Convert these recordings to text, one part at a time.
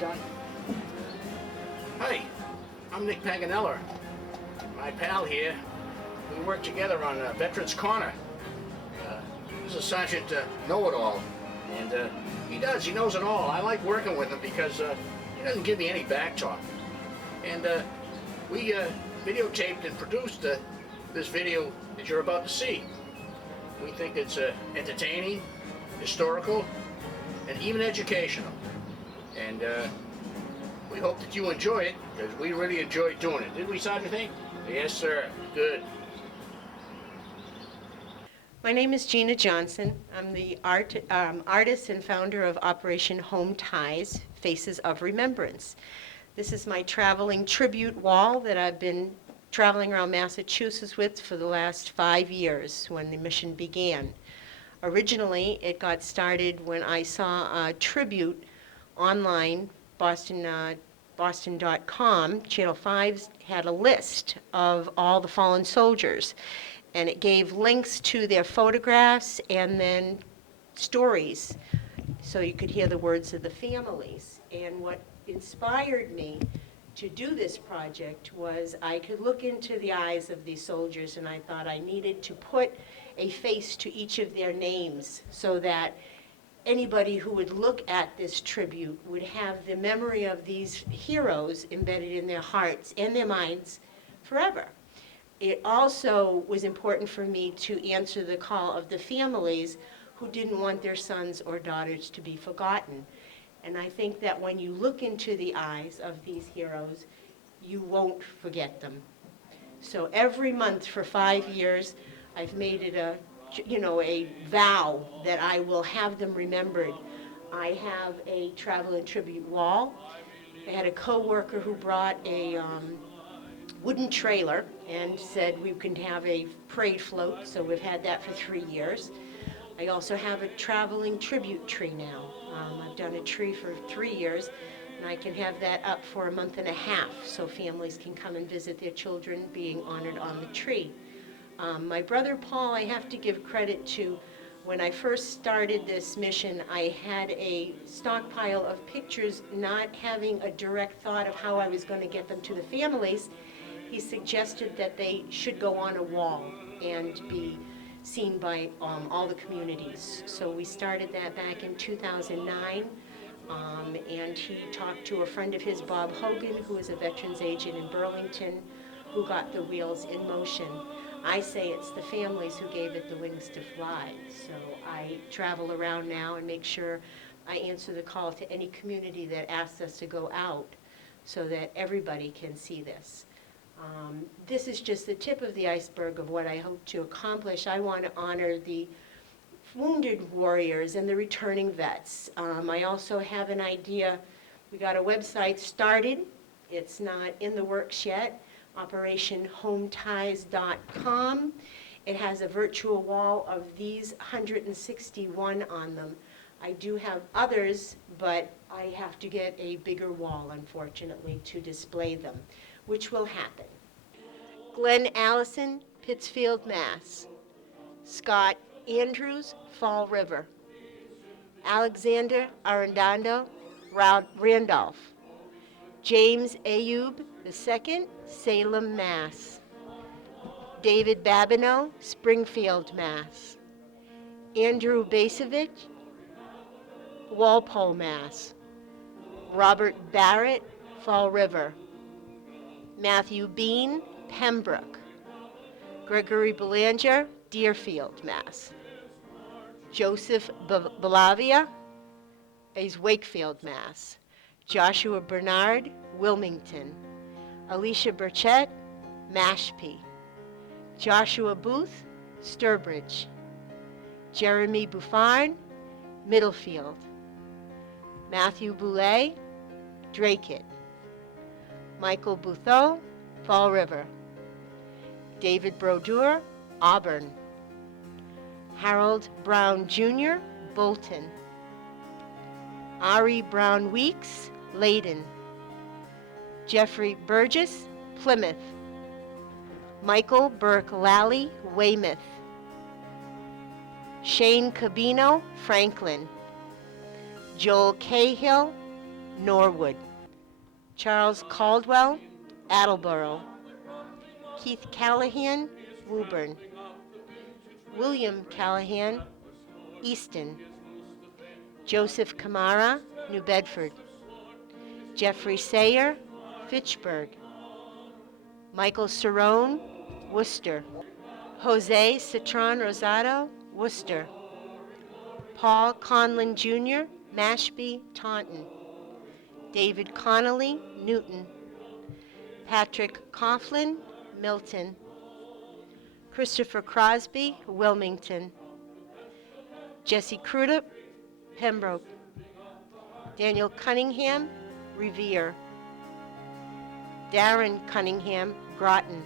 done. Hi, I'm Nick Paganella. My pal here, we work together on Veterans Corner. He's a Sergeant Know-It-All, and he knows it all. I like working with him because he doesn't give me any back talk. And we videotaped and produced this video that you're about to see. We think it's entertaining, historical, and even educational. And we hope that you enjoy it, because we really enjoyed doing it. Didn't we, Sergeant Hank? Yes, sir. Good. My name is Gina Johnson. I'm the artist and founder of Operation Home Ties, Faces of Remembrance. This is my traveling tribute wall that I've been traveling around Massachusetts with for the last 5 years when the mission began. Originally, it got started when I saw a tribute online, Boston.com. Channel 5 had a list of all the fallen soldiers, and it gave links to their photographs and then stories, so you could hear the words of the families. And what inspired me to do this project was I could look into the eyes of these soldiers, and I thought I needed to put a face to each of their names so that anybody who would look at this tribute would have the memory of these heroes embedded in their hearts and their minds forever. It also was important for me to answer the call of the families who didn't want their sons or daughters to be forgotten. And I think that when you look into the eyes of these heroes, you won't forget them. So every month for 5 years, I've made it a vow that I will have them remembered. I have a travel and tribute wall. I had a co-worker who brought a wooden trailer and said we can have a parade float, so we've had that for 3 years. I also have a traveling tribute tree now. I've done a tree for 3 years, and I can have that up for a month and a half so families can come and visit their children being honored on the tree. My brother Paul, I have to give credit to. When I first started this mission, I had a stockpile of pictures, not having a direct thought of how I was going to get them to the families. He suggested that they should go on a wall and be seen by all the communities. So we started that back in 2009, and he talked to a friend of his, Bob Hogan, who is a veterans agent in Burlington, who got the wheels in motion. I say it's the families who gave it the wings to fly. So I travel around now and make sure I answer the call to any community that asks us to go out so that everybody can see this. This is just the tip of the iceberg of what I hope to accomplish. I want to honor the wounded warriors and the returning vets. I also have an idea. We got a website started. It's not in the works yet, operationhometies.com. It has a virtual wall of these 161 on them. I do have others, but I have to get a bigger wall, unfortunately, to display them, which will happen. Glenn Allison, Pittsfield, Mass. Scott Andrews, Fall River. Alexander Arredondo, Randolph. James Ayub II, Salem, Mass. David Babineau, Springfield, Mass. Andrew Basevich, Walpole, Mass. Robert Barrett, Fall River. Matthew Bean, Pembroke. Gregory Belanger, Deerfield, Mass. Joseph Belavia is Wakefield, Mass. Joshua Bernard, Wilmington. Alicia Burchett, Mashpee. Joshua Booth, Sturbridge. Jeremy Buffard, Middlefield. Matthew Boulay, Dracut. Michael Boutheau, Fall River. David Brodeur, Auburn. Harold Brown Jr., Bolton. Ari Brown Weeks, Leyden. Jeffrey Burgess, Plymouth. Michael Burke Lally, Weymouth. Shane Cabino, Franklin. Joel Cahill, Norwood. Charles Caldwell, Attleboro. Keith Callahan, Woburn. William Callahan, Easton. Joseph Camara, New Bedford. Jeffrey Sayer, Fitchburg. Michael Cerrone, Worcester. Jose Citron Rosado, Worcester. Paul Conlon Jr., Mashpee, Taunton. David Connolly, Newton. Patrick Coughlin, Milton. Christopher Crosby, Wilmington. Jesse Crudup, Pembroke. Daniel Cunningham, Revere. Darren Cunningham, Groton.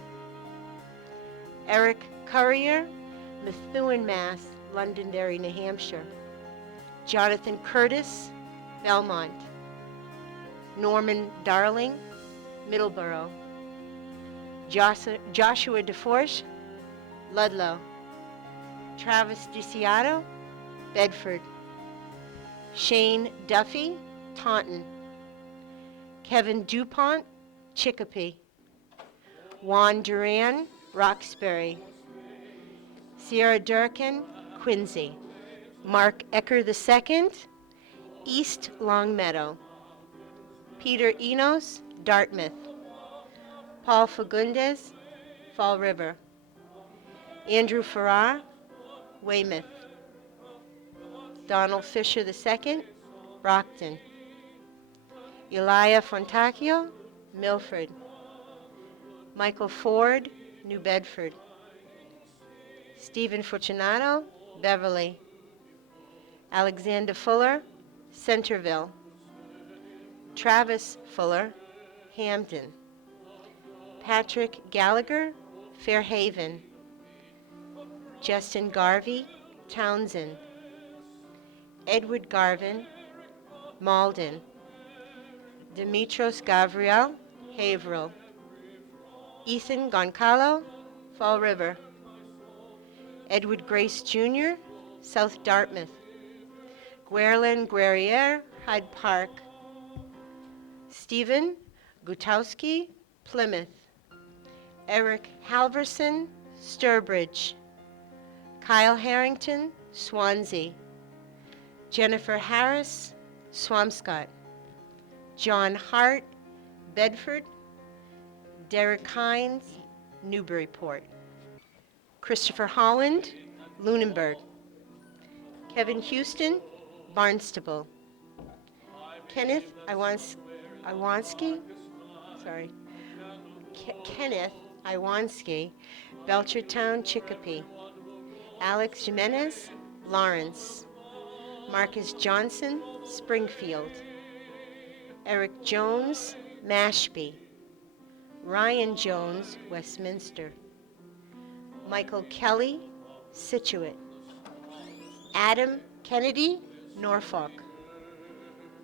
Eric Currier, Methuen, Mass., Londonderry, New Hampshire. Jonathan Curtis, Belmont. Norman Darling, Middleborough. Joshua DeForge, Ludlow. Travis DeCiato, Bedford. Shane Duffy, Taunton. Kevin DuPont, Chicopee. Juan Duran, Roxbury. Sierra Durkin, Quincy. Mark Ecker II, East Longmeadow. Peter Enos, Dartmouth. Paul Fagundes, Fall River. Andrew Farrar, Weymouth. Donald Fisher II, Brockton. Elia Fontacchio, Milford. Michael Ford, New Bedford. Stephen Fortunato, Beverly. Alexander Fuller, Centerville. Travis Fuller, Hampden. Patrick Gallagher, Fairhaven. Justin Garvey, Townsend. Edward Garvin, Malden. Demetros Gavriel, Haverhill. Ethan Goncalo, Fall River. Edward Grace Jr., South Dartmouth. Gwerlyn Guerriere, Hyde Park. Stephen Gutowski, Plymouth. Eric Halverson, Sturbridge. Kyle Harrington, Swansea. Jennifer Harris, Swampscott. John Hart, Bedford. Derek Hines, Newburyport. Christopher Holland, Lunenburg. Kevin Houston, Barnstable. Kenneth Iwanski, Kenneth Iwanski, Belchertown, Chicopee. Alex Jimenez, Lawrence. Marcus Johnson, Springfield. Eric Jones, Mashpee. Ryan Jones, Westminster. Michael Kelly, Scituate. Adam Kennedy, Norfolk.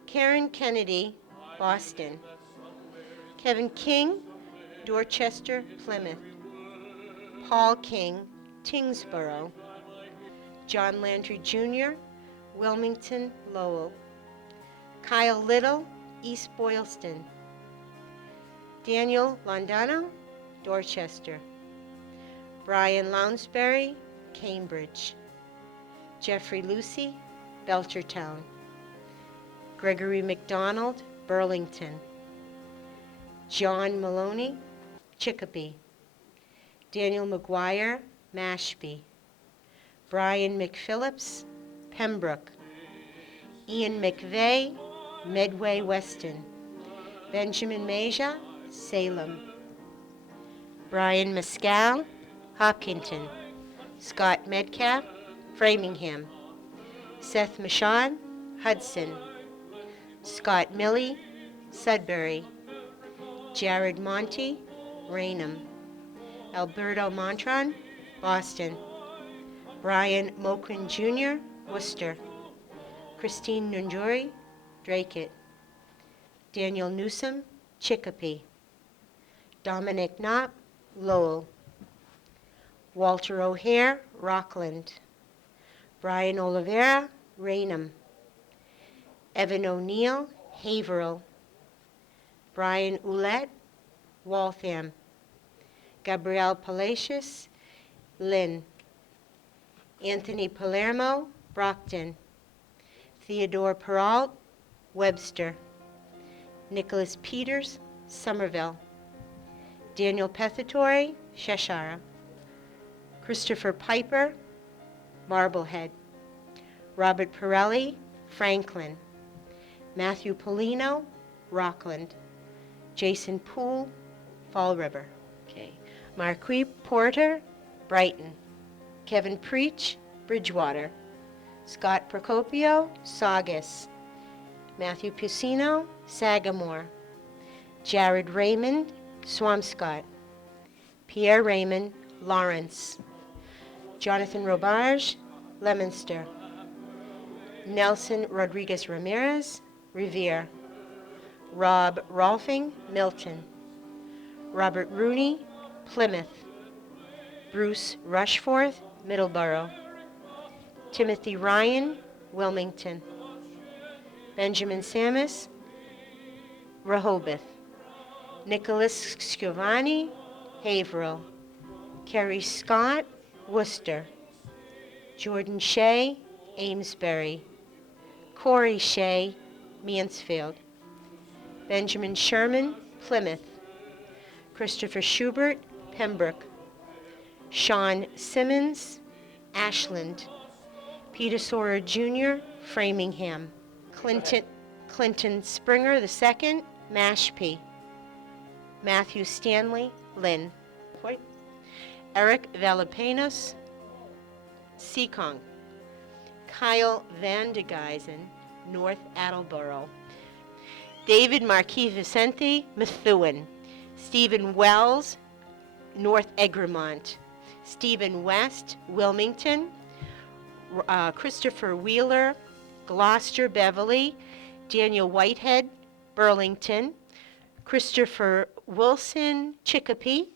Karen Kennedy, Boston. Kevin King, Dorchester, Plymouth. Paul King, Tingsboro. John Landry Jr., Wilmington, Lowell. Kyle Little, East Boylston. Daniel Londano, Dorchester. Brian Lounsbury, Cambridge. Jeffrey Lucy, Belchertown. Gregory McDonald, Burlington. John Maloney, Chicopee. Daniel McGuire, Mashpee. Brian McPhillips, Pembroke. Ian McVeigh, Medway Weston. Benjamin Meja, Salem. Brian Mescal, Hopkinton. Scott Metcalf, Framingham. Seth Michaud, Hudson. Scott Milley, Sudbury. Jared Monty, Raynham. Alberto Montron, Boston. Brian Mokrin Jr., Worcester. Christine Nunjuri, Dracut. Daniel Newsom, Chicopee. Dominic Knopp, Lowell. Walter O'Hare, Rockland. Brian Oliveira, Raynham. Evan O'Neill, Haverhill. Brian Ouellette, Waltham. Gabrielle Palacios, Lynn. Anthony Palermo, Brockton. Theodore Peralt, Webster. Nicholas Peters, Somerville. Daniel Pethitori, Cheshire. Christopher Piper, Marblehead. Robert Pirelli, Franklin. Matthew Polino, Rockland. Jason Poole, Fall River. Okay. Marquis Porter, Brighton. Kevin Preach, Bridgewater. Scott Procopio, Saugus. Matthew Pusino, Sagamore. Jared Raymond, Swampscott. Pierre Raymond, Lawrence. Jonathan Robarge, Leominster. Nelson Rodriguez Ramirez, Revere. Rob Rolfing, Milton. Robert Rooney, Plymouth. Bruce Rushforth, Middleborough. Timothy Ryan, Wilmington. Benjamin Samus, Rehoboth. Nicholas Schiavone, Haverhill. Kerry Scott, Worcester. Jordan Shea, Amesbury. Corey Shea, Mansfield. Benjamin Sherman, Plymouth. Christopher Schubert, Pembroke. Sean Simmons, Ashland. Peter Sorer Jr., Framingham. Clinton Springer II, Mashpee. Matthew Stanley, Lynn. Eric Valapenos, Seekonk. Kyle Vandegeisen, North Attleboro. David Marquis Vicente, Methuen. Stephen Wells, North Egremont. Stephen West, Wilmington. Christopher Wheeler, Gloucester Beverly. Daniel Whitehead, Burlington. Christopher Wilson, Chicopee.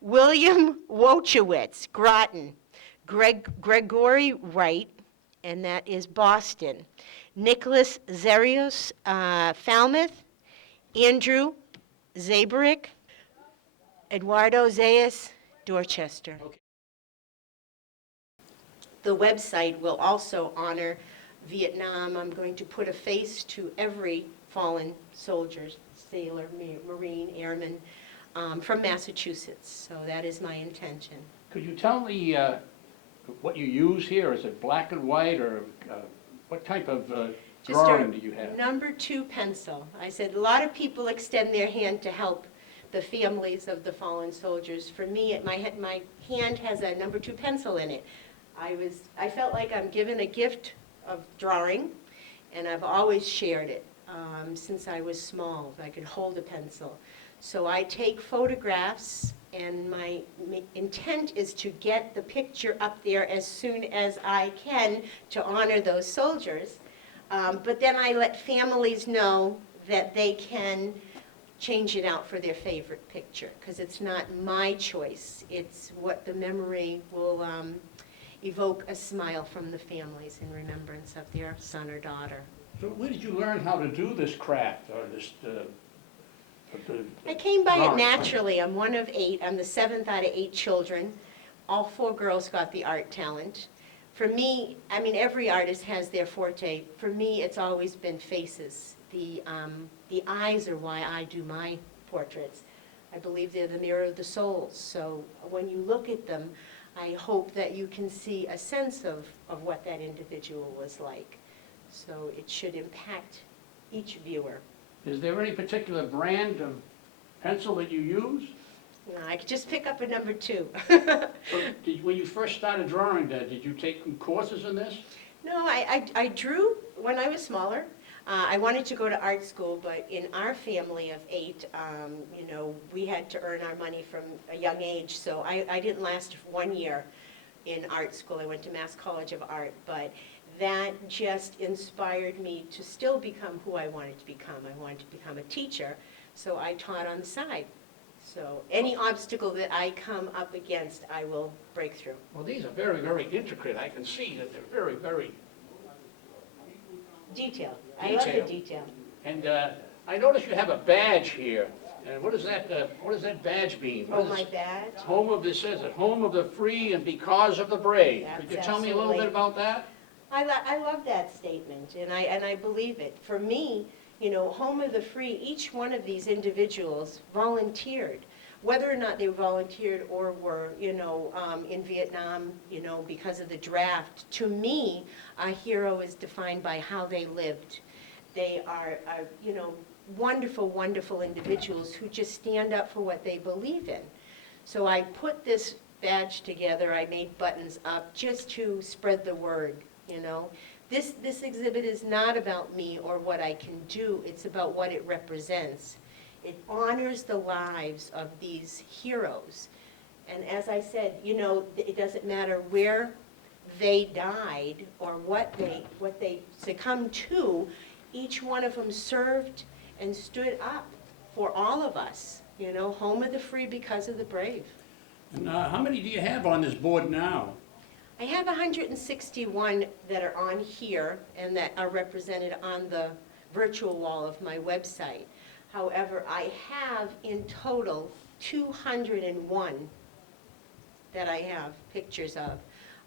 William Wojciewicz, Groton. Gregory Wright, and that is Boston. Nicholas Zarius, Falmouth. Andrew Zabarick. Eduardo Zayas, Dorchester. Okay. The website will also honor Vietnam. I'm going to put a face to every fallen soldier, sailor, Marine, airman, from Massachusetts. So that is my intention. Could you tell me what you use here? Is it black and white, or what type of drawing do you have? Number 2 pencil. I said a lot of people extend their hand to help the families of the fallen soldiers. For me, my hand has a number 2 pencil in it. I felt like I'm given a gift of drawing, and I've always shared it since I was small. I could hold a pencil. So I take photographs, and my intent is to get the picture up there as soon as I can to honor those soldiers. But then I let families know that they can change it out for their favorite picture, because it's not my choice. It's what the memory will evoke a smile from the families in remembrance of their son or daughter. So where did you learn how to do this craft, or this? I came by it naturally. I'm one of 8. I'm the 7th out of 8 children. All 4 girls got the art talent. For me, I mean, every artist has their forte. For me, it's always been faces. The eyes are why I do my portraits. I believe they're the mirror of the souls. So when you look at them, I hope that you can see a sense of what that individual was like. So it should impact each viewer. Is there any particular brand of pencil that you use? No, I could just pick up a number 2. So when you first started drawing, did you take courses in this? No, I drew when I was smaller. I wanted to go to art school, but in our family of 8, you know, we had to earn our money from a young age, so I didn't last 1 year in art school. I went to Mass College of Art, but that just inspired me to still become who I wanted to become. I wanted to become a teacher, so I taught on the side. So any obstacle that I come up against, I will break through. Well, these are very, very intricate. I can see that they're very, very detailed. I love the detail. And I notice you have a badge here. And what does that badge mean? What Oh, is my this? badge? Home of, it says it, home of the free and because of the brave. Could you That's tell me a little absolutely- bit about that? I love that statement, and I believe it. For me, you know, home of the free, each one of these individuals volunteered. Whether or not they volunteered or were, you know, in Vietnam, you know, because of the draft, to me, a hero is defined by how they lived. They are, you know, wonderful, wonderful individuals who just stand up for what they believe in. So I put this badge together, I made buttons up just to spread the word, you know. This exhibit is not about me or what I can do, it's about what it represents. It honors the lives of these heroes. And as I said, you know, it doesn't matter where they died or what they succumbed to, each one of them served and stood up for all of us, you know, home of the free because of the brave. And how many do you have on this board now? I have 161 that are on here and that are represented on the virtual wall of my website. However, I have in total 201 that I have pictures of.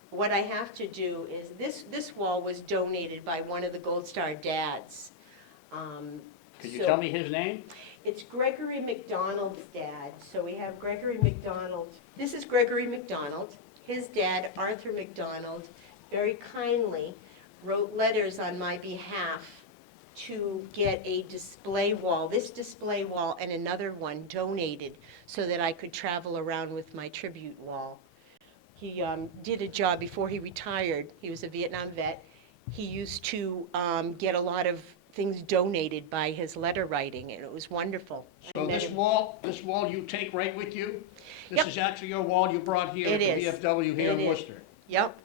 What I have to do is, this wall was donated by one of the Gold Star dads. Could you So- tell me his name? It's Gregory McDonald's dad. So we have Gregory McDonald. This is Gregory McDonald. His dad, Arthur McDonald, very kindly wrote letters on my behalf to get a display wall, this display wall and another one donated so that I could travel around with my tribute wall. He did a job before he retired. He was a Vietnam vet. He used to get a lot of things donated by his letter writing, and it was wonderful. I So met this him. wall you take right with you? This Yep. is actually your wall you brought here It at the is. VFW here in It is. Worcester? Yep.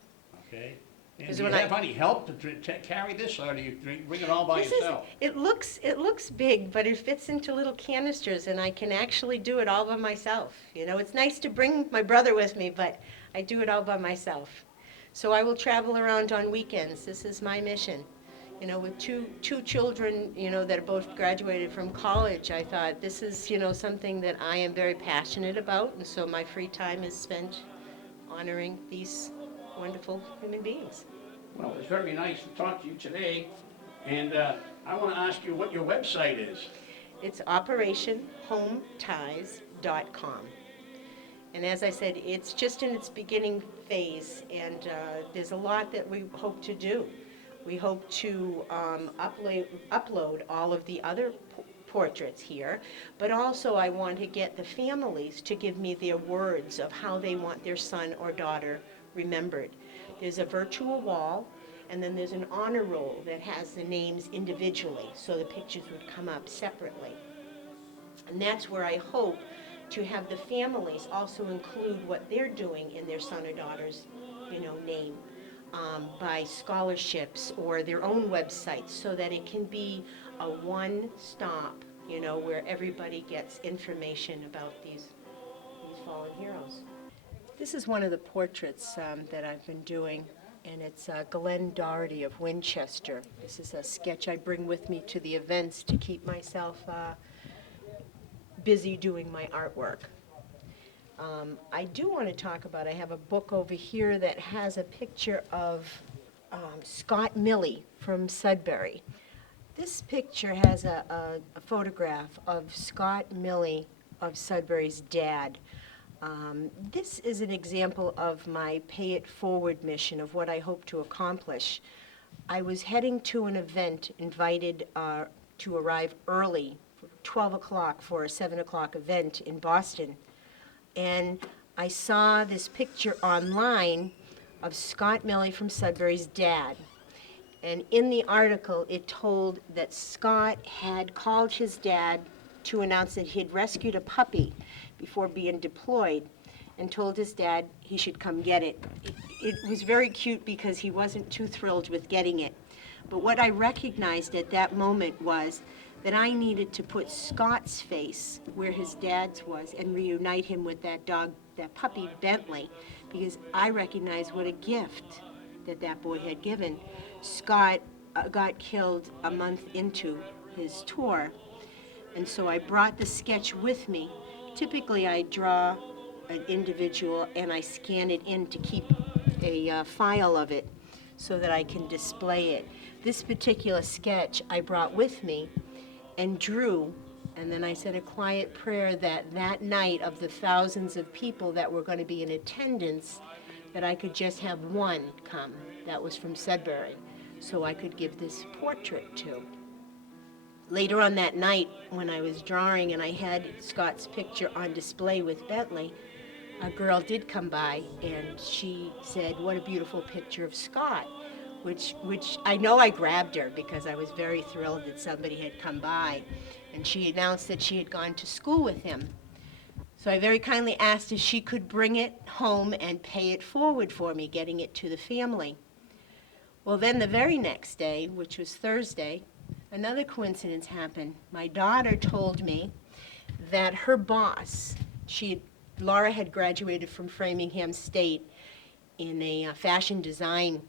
Okay. And 'Cause do you when I- have any help to carry this, or do you bring it all by This is- yourself? It looks big, but it fits into little canisters, and I can actually do it all by myself. You know, it's nice to bring my brother with me, but I do it all by myself. So I will travel around on weekends. This is my mission. You know, with two children, you know, that are both graduated from college, I thought this is, you know, something that I am very passionate about, and so my free time is spent honoring these wonderful human beings. Well, it's very nice to talk to you today, and I want to ask you what your website is. It's operationhometies.com. And as I said, it's just in its beginning phase, and there's a lot that we hope to do. We hope to upload all of the other portraits here, but also I want to get the families to give me their words of how they want their son or daughter remembered. There's a virtual wall, and then there's an honor roll that has the names individually, so the pictures would come up separately. And that's where I hope to have the families also include what they're doing in their son or daughter's, you know, name, by scholarships or their own websites, so that it can be a one-stop, you know, where everybody gets information about these fallen heroes. This is one of the portraits that I've been doing, and it's Glenn Doherty of Winchester. This is a sketch I bring with me to the events to keep myself busy doing my artwork. I do want to talk about, I have a book over here that has a picture of Scott Milley from Sudbury. This picture has a photograph of Scott Milley of Sudbury's dad. This is an example of my Pay It Forward mission of what I hope to accomplish. I was heading to an event, invited to arrive early, 12 o'clock for a 7 o'clock event in Boston. And I saw this picture online of Scott Milley from Sudbury's dad. And in the article, it told that Scott had called his dad to announce that he had rescued a puppy before being deployed, and told his dad he should come get it. It was very cute because he wasn't too thrilled with getting it. But what I recognized at that moment was that I needed to put Scott's face where his dad's was and reunite him with that dog, that puppy Bentley, because I recognized what a gift that boy had given. Scott got killed a month into his tour, And so I brought the sketch with me. Typically, I draw an individual and I scan it in to keep a file of it so that I can display it. This particular sketch I brought with me and drew, and then I said a quiet prayer that night of the thousands of people that were going to be in attendance, that I could just have one come. That was from Sudbury, so I could give this portrait to. Later on that night, when I was drawing and I had Scott's picture on display with Bentley, a girl did come by and she said, "What a beautiful picture of Scott," which I know I grabbed her because I was very thrilled that somebody had come by, and she announced that she had gone to school with him. So I very kindly asked if she could bring it home and pay it forward for me, getting it to the family. Well, then the very next day, which was Thursday, another coincidence happened. My daughter told me that her boss, Laura had graduated from Framingham State in a fashion design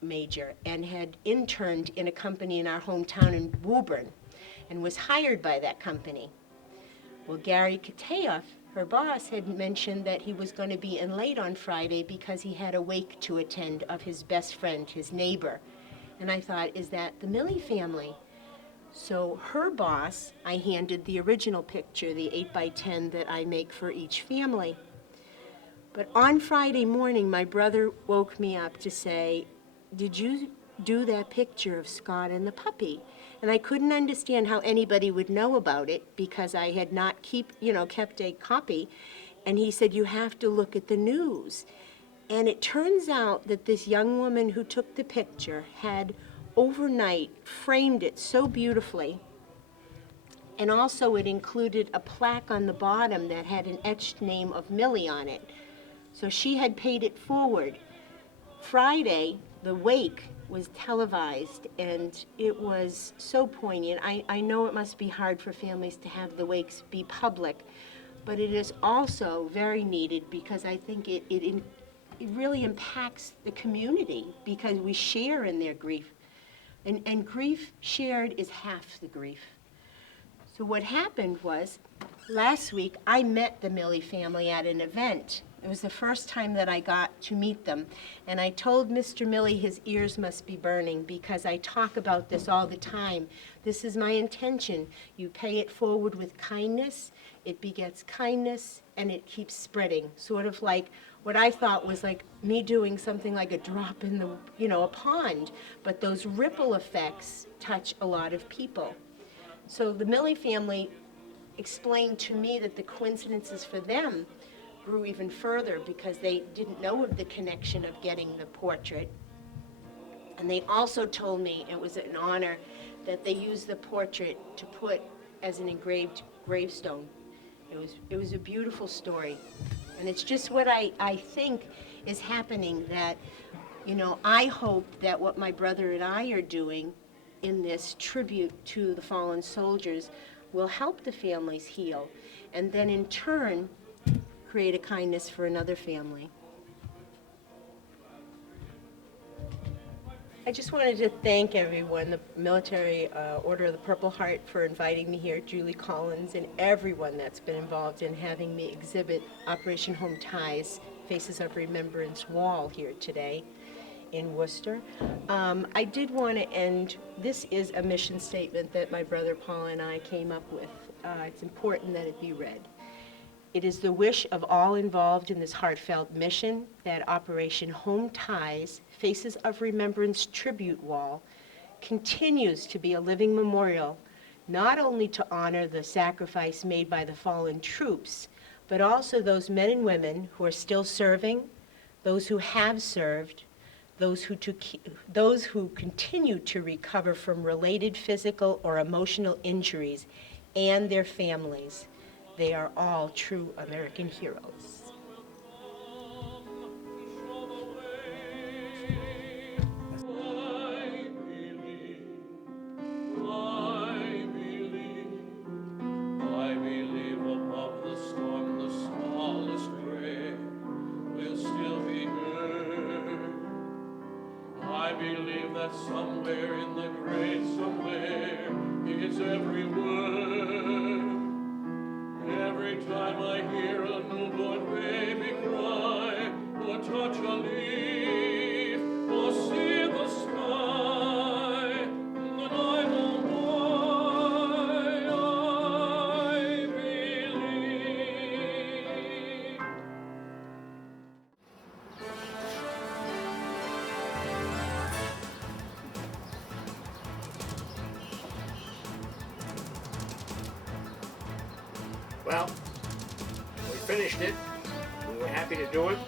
major and had interned in a company in our hometown in Woburn and was hired by that company. Well, Gary Kateoff, her boss, had mentioned that he was going to be in late on Friday because he had a wake to attend of his best friend, his neighbor. And I thought, is that the Millie family? So her boss, I handed the original picture, the 8x10 that I make for each family. But on Friday morning, my brother woke me up to say, "Did you do that picture of Scott and the puppy?" And I couldn't understand how anybody would know about it because I had not kept a copy. And he said, "You have to look at the news." And it turns out that this young woman who took the picture had overnight framed it so beautifully. And also it included a plaque on the bottom that had an etched name of Millie on it. So she had paid it forward. Friday, the wake was televised, and it was so poignant. I know it must be hard for families to have the wakes be public, but it is also very needed because I think it really impacts the community because we share in their grief. And grief shared is half the grief. So what happened was, last week I met the Millie family at an event. It was the first time that I got to meet them. And I told Mr. Millie his ears must be burning because I talk about this all the time. This is my intention. You pay it forward with kindness, it begets kindness, and it keeps spreading. Sort of like what I thought was like me doing something like a drop in a pond. But those ripple effects touch a lot of people. So the Millie family explained to me that the coincidences for them grew even further because they didn't know of the connection of getting the portrait. And they also told me it was an honor that they used the portrait to put as an engraved gravestone. It was a beautiful story. And it's just what I think is happening that, I hope that what my brother and I are doing in this tribute to the fallen soldiers will help the families heal, and then in turn create a kindness for another family. I just wanted to thank everyone, the Military Order of the Purple Heart, for inviting me here, Julie Collins, and everyone that's been involved in having me exhibit Operation Home Ties, Faces of Remembrance wall here today in Worcester. I did want to end, this is a mission statement that my brother Paul and I came up with. It's important that it be read. It is the wish of all involved in this heartfelt mission that Operation Home Ties, Faces of Remembrance tribute wall continues to be a living memorial, not only to honor the sacrifice made by the fallen troops, but also those men and women who are still serving, those who have served, those who continue to recover from related physical or emotional injuries, and their families. They are all true American heroes. I believe above the storm the smallest prayer will still be heard. I believe that that somewhere in the great somewhere is every word. Every time I hear a newborn baby cry, or touch a leaf, or see the sky, then I know why I believe. Well, we finished it. We were happy to do it,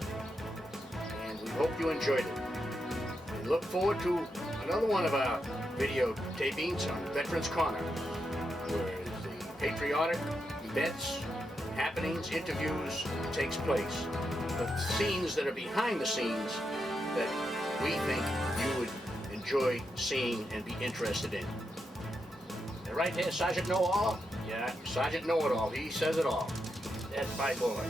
and we hope you enjoyed it. We look forward to another one of our video tapings on Veterans Corner, where the patriotic events, happenings, interviews takes place. The scenes that are behind the scenes that we think you would enjoy seeing and be interested in. And right there, Sergeant Know-All? Yeah, Sergeant Know-It-All. He says it all. That's my boy.